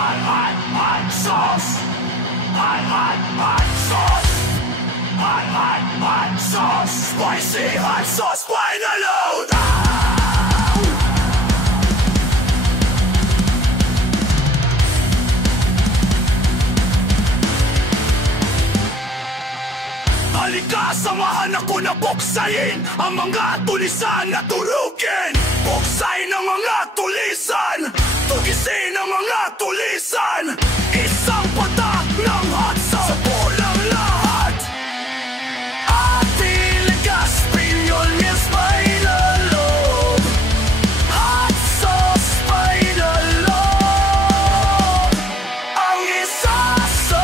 hot sauce. Hot sauce. Hot sauce. Spicy hot sauce. Play the load. Halika, samahan ako na buksayin ang mga tulisan na turugin. Buksayin ang mga tulisan, tugisin ang mga tulisan. Isang patak ng hot sauce sa bolang lahat. Ating ligas, pinyolnyas by the load. Hot sauce by the load. Ang isa sa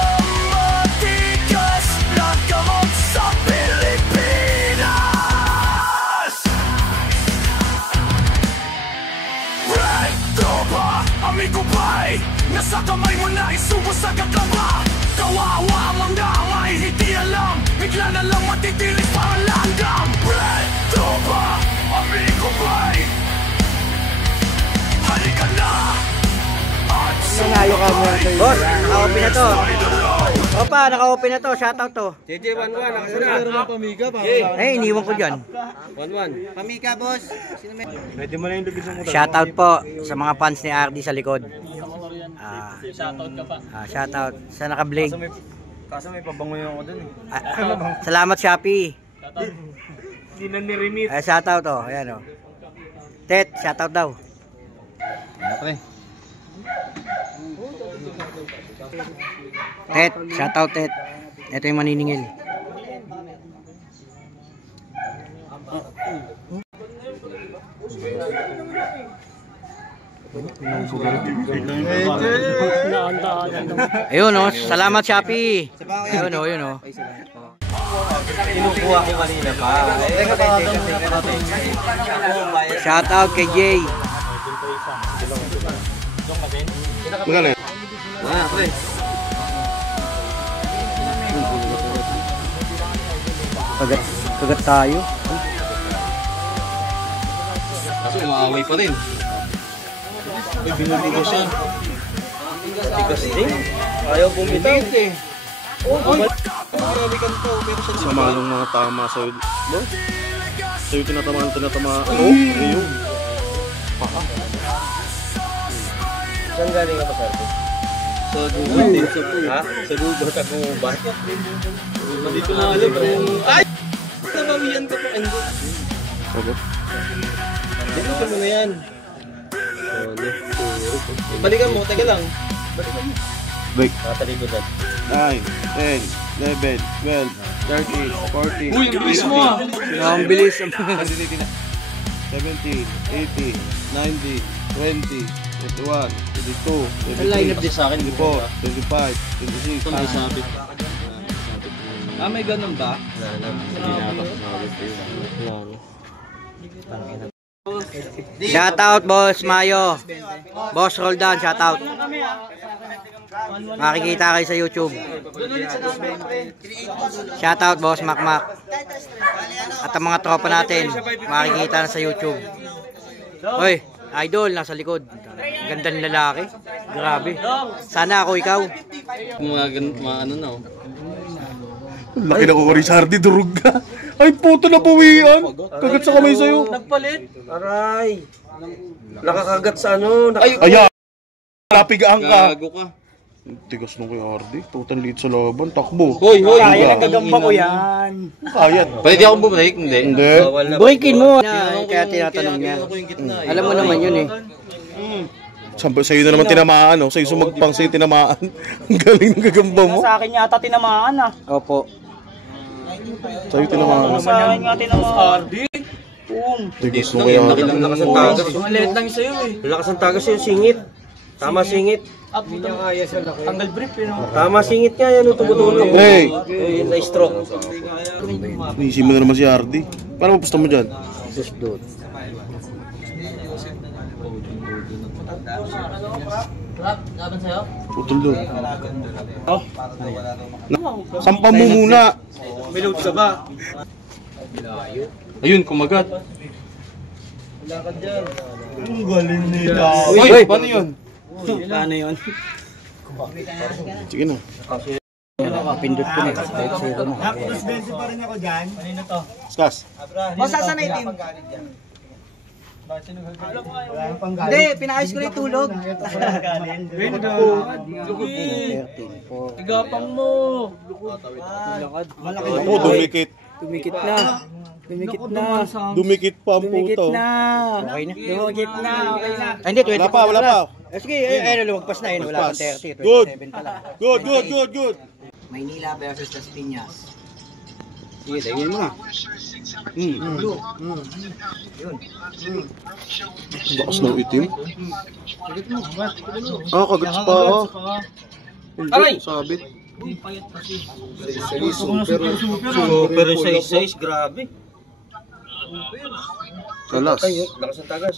matigas na gamot sa Pilipinas. Red Tropa, amigo bay, nasa kamay mo na isusagad ka ba? Kawawa mga may hindi alam, bigla na lang matitilis parang langgam. Red Tropa, amigo bay, halika na. Nanalo ka muna ito. Boss, naka-open na to. Opa, naka-open na to. Shoutout to. JJ11, nakasunod. Pamika, Eh, iniwan ko dyan. 11. Pamika, boss. Pwede mo na yung lubis ng motor. Shoutout po sa mga fans ni RD sa likod. Shoutout ka pa. Shoutout sa naka-blade. Kaso may pabango yung ako dun eh. Salamat Shopee. Shoutout. Hindi na ni-remit. Shoutout to. Ayan o. Tet, shoutout daw. Ano pre? Tet, shoutout Tet. Ito yung maniningil. Ayun o, salamat Shopee. Ayun o, ayun o. Kinukuha ko kanina pa. Shoutout kay Jay. Magaling. Pre. Kagat tayo. Kaso umaaway pa rin. Uy, binubigas yan. Bigas din. Ayaw bumitaw. Sama ng mga tama sa'yo. No? Sa'yo tinatamaan. Oh, ayun. Saan galing ka pa, sir? Sa gubat din sa po. Ha? Sa gubat ako ba? Hindi ko na alam kung... Ay! Nabawian ko po. Sagot. Dito ka muna yan. Balikan mo, teka lang. Balikan mo. Break. Nakataligodan. 9, 10, 11, 12, 13, 14. Uy, ang bilis mo ah! Ang bilis. 17, 18, 19, 20, 21, 22, 23, Line up din sa akin. 24, 25, 26. Ito may sabit. May ganun ba? Shoutout Boss Mayo. Boss Roldan, shoutout. Makikita kayo sa YouTube. Shoutout Boss Makmak. At ang mga tropa natin, makikita na sa YouTube. Hoy, idol, nasa likod. Ganda ng lalaki. Grabe. Sana ako ikaw. Mga ano na. Laki na ko rin sa Hardy, durug ka. Ay, puto na bawian. Kagat sa kamay sa'yo. Nagpalit? Aray. Nakakagat sa ano. Ayan. Lapigaan ka. Gago ka. Tigas nung kay Hardy. Putan liit sa laban. Takbo. Hoy, hoy. Kaya nagagamba ko yan. Kaya. Pwede akong bumalik? Hindi. Hindi. Breakin mo. Kaya tinatanong niya. Alam mo naman yun eh. Sa'yo na naman tinamaan, no? Sa'yo sumagpang sa'yo tinamaan. Ang galing ng gagamba mo. Sa akin yata tinamaan ah. Opo. Sa'yo tinamaan. Sa akin nga tinamaan. Tigas nung kay Hardy. Lakas ang tagas. Maliit lang sa'yo eh. Lakas ang tagas yung singit. Tama singit. Tanggal brief eh no. Tama singit nga yan. Tumutulog. Hey! Yung na-stroke. Iisip mo na naman si Hardy. Paano mapusta mo dyan? Susdod. Putol doon. Sampa mo muna. May load ka ba? Ayun, kumagat. Ang galing nila. Uy, paano yun? Paano yun? Sige na. Pindot ko na. Kahit zero na. Tapos 20 pa rin ako dyan. Kanina to. Skas. Masasanay din. Hindi, pinayos ko na yung tulog. Igapang mo. Oo, dumikit. Dumikit na. Dumikit na. Dumikit pa ang Dumikit puto. na. Okay na. Dumikit na, okay na. Ay, hindi, 20 Wala pa, wala pa. Sige, ayun, lumagpas na. Ayun, wala Lumagpas. pang 30. Good. 27 pa lang. Good, good, good, good. Maynila versus Las Piñas. Sige, tingin mo na. Bakas ng itim. Kagats pa. Aray! Sabit. Super size, grabe. Salas. Lakas ng tagas.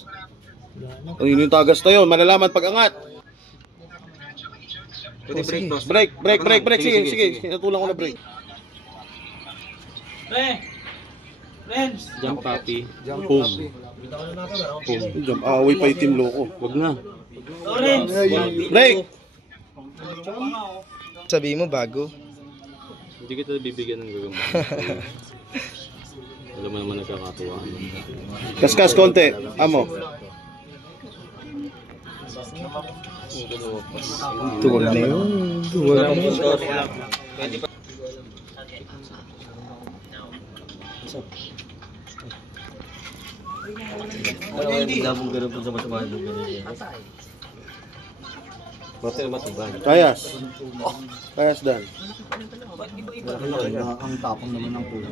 Ayun yung tagas na yun. Malalaman pag angat. Pwede break, boss. Break. Sige. Natulang ko na break. Friends. Jump papi. Boom. Jump. Away pa yung team loko. Wag na. Break! Sabi mo bago. Hindi kita bibigyan ng gagawin. Alam mo naman nagkakatuwa. Kaskas konti. Amo. Tuwag na yun. Tuwag na yun. Kayas Dan. Ang tapang naman ng pulo.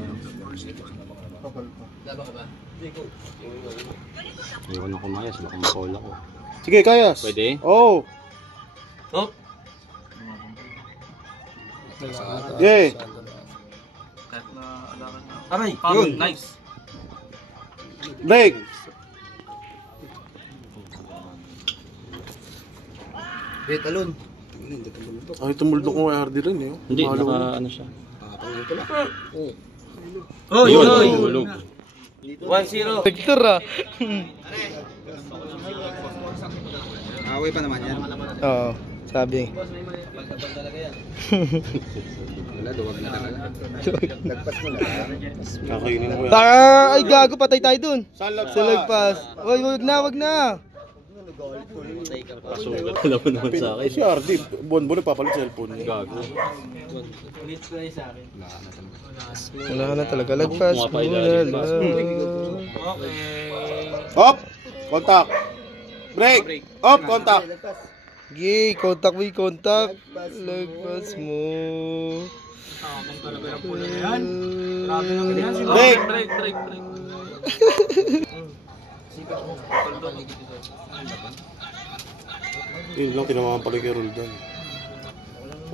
Ayoko na kumayas, baka makawala ko. Sige, kayas. Pwede? Oh. Oh! Yeah. Aray! Yun! Nice! Break. Talon. Ay, tumuldok ko kay Hardy rin eh. Hindi, Mahalo ko. ano siya. Oh, Yun! yun. Hulog. 1-0. Victor ah. Away pa naman yan. Oo, sabi. Wala, duwag na talaga. Kakainin mo yan. Ay gago, patay tayo dun. Saan Sa lagpas. Wag na. Pasugat alam mo naman sa akin. Si Hardy, buwan-buwan nagpapalit cellphone niya. Gago. Wala ka na talaga. Lagpas mo na lang. Up! Contact! Break! Up! Contact! Gay, contact. Lagpas mo. Break! Yun lang, tinamaan pala kay Roldan.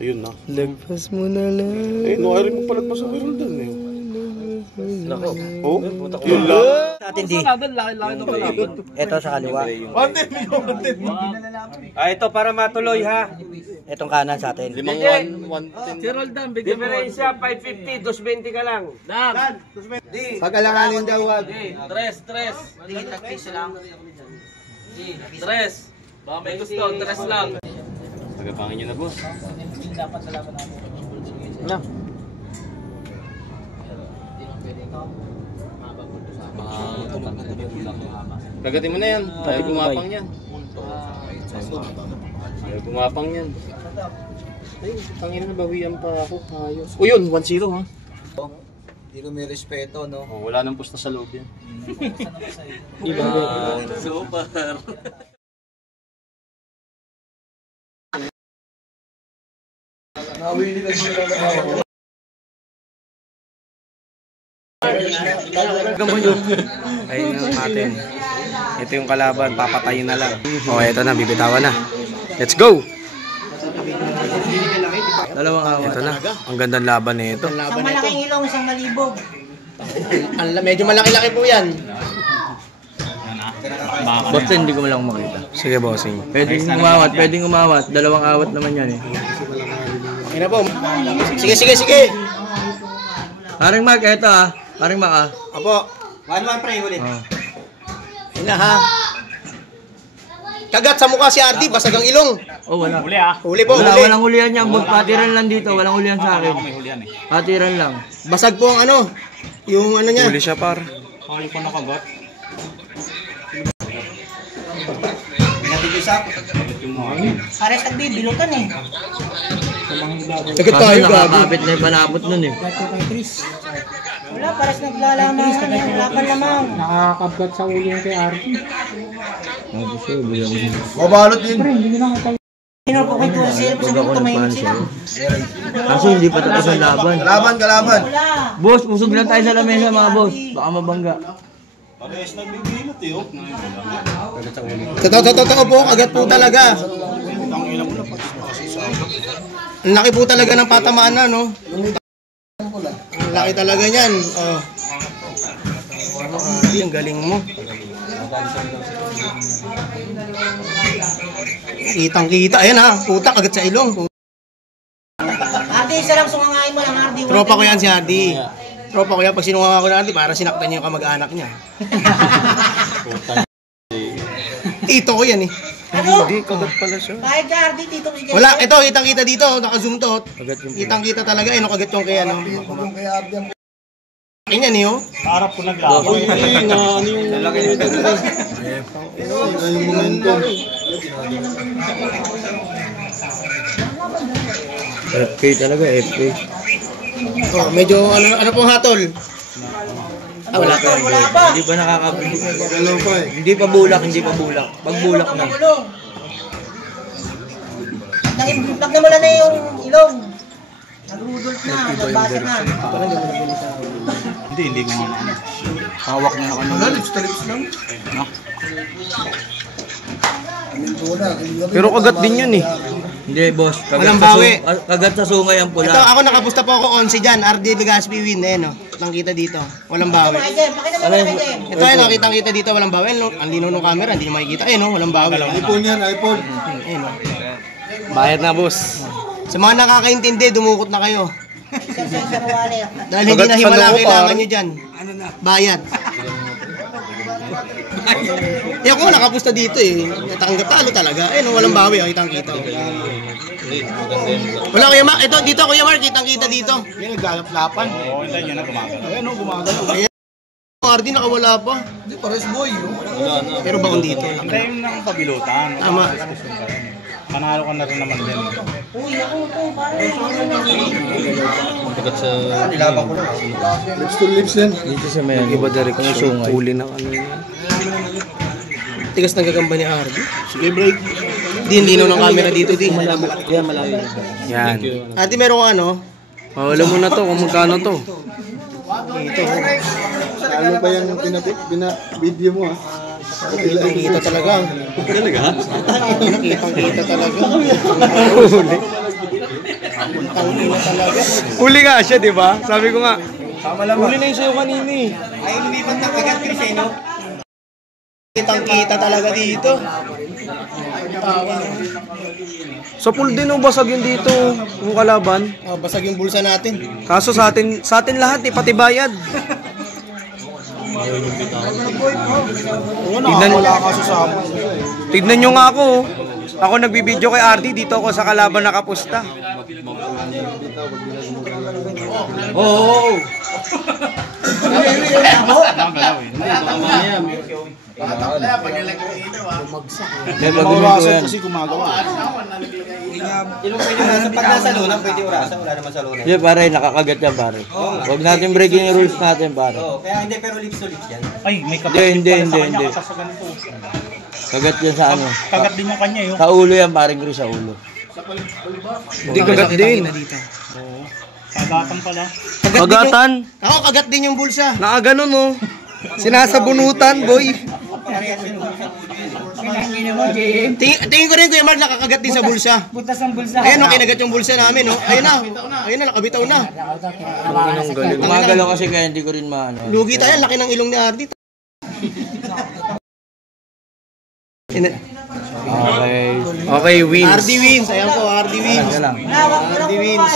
Ayun na. Lagpas mo na lang. Eh, no, ay rin mo palagpas ako kay Roldan eh. Oh, yun lang. Sa atin di. Ito sa kaliwa. Ito para matuloy ha. Itong kanan sa atin. 5-1, 1-10. Si Roldan, bigyan mo. Diferensya, 550, 220 ka lang. Dan! Pag-alanganin daw wag. Tres. Tres. Baka may gusto, tres lang. Tagapangin nyo na, boss. Kagatin mo na yan. Ayaw gumapang yan. Ay, tangin na, bawian pa ako. Ayos. O yun, 1-0 ha. Hindi ko may respeto, no? Oh, wala nang pusta sa loob yan. Super. Ayun yung atin. Ito yung kalaban, papatayin na lang. Okay, ito na, bibitawan na. Let's go! Dalawang awat. Ito na, ang gandang laban na ito. Isang malaking ilong, isang malibog. Medyo malaki-laki po yan. Bossing, hindi ko lang makita. Sige, bossing. Pwedeng umawat. Dalawang awat naman yan eh. Ina po. Sige. Haring Mark, eto ah. Haring Mark ah. Apo. 1-1 pre, ulit. Ina ha. Kagat sa mukha si Ardi, basag ang ilong. Oh, wala. Huli po, Wala, huli. walang hulihan niya. Patiran lang dito. Walang hulihan sa akin. Patiran lang. Basag po ang ano, yung ano niya. Huli siya par. Pares nagbibilutan eh. Kagat Kaso tayo, gabi. nakakapit na yung panabot nun eh. Wala, pares naglalaman. Wala pa lamang. Mabalot din. Sino po kayo tuwa sila? Kasi tumahimik sila. Kaso hindi pa tapos ang laban. Kalaban, kalaban. Wala. Boss, usog lang tayo sa lamesa mga boss. Baka mabangga. Totoo po, kagat po talaga. Ang laki po talaga ng patamaan na, no? Ang laki talaga niyan. Oh. Ang galing mo. Kitang-kita. Ayan ha, puta, kagat sa ilong. Ardi, isa lang sungangain mo lang, Ardi. Tropa ko yan si Ardi. Tropa ko yan. Pag sinunga ko na Ardi, para sinaktan niya yung kamag-anak niya. Tito ko yan eh. Ano? Hindi, kagat pala siya. Kahit ka, Ardi, dito ko si Jenny. Wala, ito, kitang-kita dito. Naka-zoom to. Kitang-kita talaga. Ano, kagat yung kay ano. Ganyan eh, oh. FK talaga, FK. Oh, medyo ano pong hatol? Ah, wala pa. Wala pa. Hindi pa nakakabili. Hindi pa bulak, hindi pa bulak. Pag bulak na. Pag namula na yung ilong. Nagrudolf na, nagbasa na. Hindi ko naman. Hawak niya ako. Pero kagat din yun eh. Hindi, boss. Walang bawi. Kagat sa sungay ang Ito, pula. ako nakapusta po ako 11 dyan. RD Legaspi win, eh, no? Nakita dito. Walang bawi. Pakita mo na kay Jem. Ito ay nakitang-kita dito, walang bawi. No? Ang lino ng camera, hindi nyo makikita. Eh, no? Walang bawi. iPhone yan, iPhone. Eh, no? Bayad na boss. Sa mga nakakaintindi, dumukot na kayo. Sa wallet. Dahil hindi na Kagat sa himala loob, kailangan par. nyo dyan. Bayad. Eh, ako nakapusta dito eh. Talo talaga. Eh, no? Walang bawi. Kitang-kita. Wala, Kuya Mark. Ito, dito, Kuya Mark. Kitang-kita dito. Yan, naglalap-lapan. Oo, hintayin niya na gumagalaw. Ayan, no? Gumagalaw. Ayan. RD nakawala pa. Hindi, pares boy. Pero baon dito. Hintayin ng kabilutan. Tama. Panalo ka na rin naman din. Uy, ako po, parang. Kagat sa... Dito sa may iba direksyon ng sungay. Huli na kanina. Tigas ng gagamba ni RD. Sige, break. Din, linaw ng camera dito, din. Yan, malayo. Yan. Ate, meron ka ano? Alam mo na to kung magkano to. Ito. Ano pa yung video mo ha? Kita talaga. Talaga? Kita talaga. Huli. Huli nga siya, di ba? Sabi ko nga. Huli na yung sayo kanina eh. Ay, lumipat na agad, Criseno. Kitang-kita talaga dito. Sa pool din basag yun dito. Yung kalaban. Oh, basag yung bulsa natin. Kaso sa atin lahat eh, pati bayad. Tignan nyo nga ako. Ako nagbibideo kay RD, dito ako sa kalaban nakapusta. Oo. May pag-umin ko yan. Pag nasa luna, pwede urasan. Wala naman sa luna. Hindi, pare, nakakagat yan, pare. Huwag natin breaking yung rules natin, pare. Kaya hindi, pero lips to lips yan. Ay, may kagat Hindi. pala sa kanya. Katas sa ganito. Kagat yan sa ano. Kagat din yung kanya yun. Sa ulo yan, paring Chris, sa ulo. Hindi kagat din. Kagatan pala. Kagatan. Ako, kagat din yung bulsa. Nakaganon oh. Sinasabunutan, boy. Tingin ko rin, Kuya Mark, nakakagat din sa bulsa. Butas ng bulsa. Ayan, kinagat yung bulsa namin, no? Ayun na, nakabitaw na. Gumagalaw kasi kaya hindi ko rin maano. Lugi tayo, laki ng ilong ni Ardi. Okay. Okay, wins. RD wins, ayan po, RD wins. Yan lang. RD wins.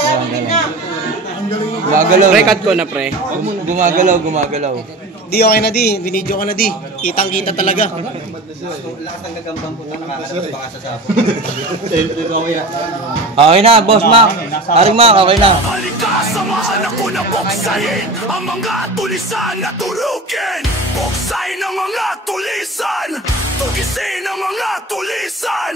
Gumagalaw. Pre, cut ko na pre. Gumagalaw. Di, okay na di. Binidyo ka na di. Kitang-kita talaga. Okay na, Boss Mac. Paring Mac, okay na. Halika, samahan ako na buksayin ang mga tulisan na turugin. Buksay ng mga tulisan, tugisin ang mga tulisan.